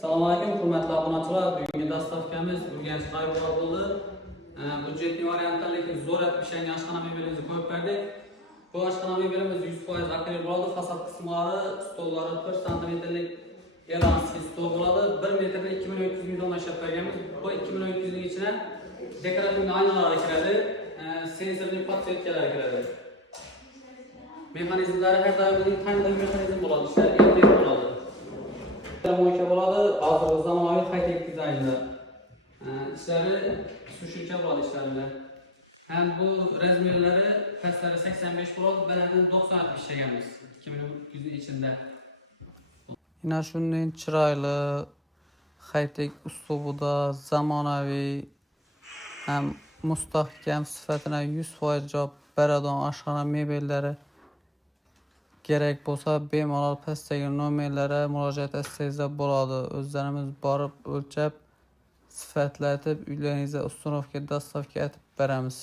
Assalomu alaykum, hurmatli obunachilar. Bugungi dastavkamiz Urganch G'aybulla bo'ldi. Budjetli variantdan lekin zo'r ishlangan oshxona mebelimizni ko'rib berdik. Bu oshxona mebelimiz 100% akrilik bo'ladi. Fasad qismlari, stollari 1 santimetrlik elastik stol bo'ladi. 1 metrda 2300 ming ishlab berganmiz. Bu 2300 ning ichine dekorativ aynalar kiradi, sensorli podsetkalar kiradi. Mexanizmlari har doim tanqid mexanizm bo'ladi, ishlar ellik bo'ladi. Mo'ysha bo'ladi, hozirgi zamonaviy high-tech dizaynda. İşləri suşurka bo'ladi ishlarida. Ham bu razmerlari pastlari 85 bo'ladi, balandini 90 ishlaganmiz 2100 ning ichida. Yine shunday chiroyli, high-tech uslubida zamonaviy ham mustahkam sifatına 100% javob beradigan oshxona mebellari kerak bo'lsa, bemalol pastdagi nomerlarga murojaat etsangiz bo'ladi. O'zlarimiz borib o'lchab, sifatlatib, uylaringizga ustunovka dastavka etib beramiz.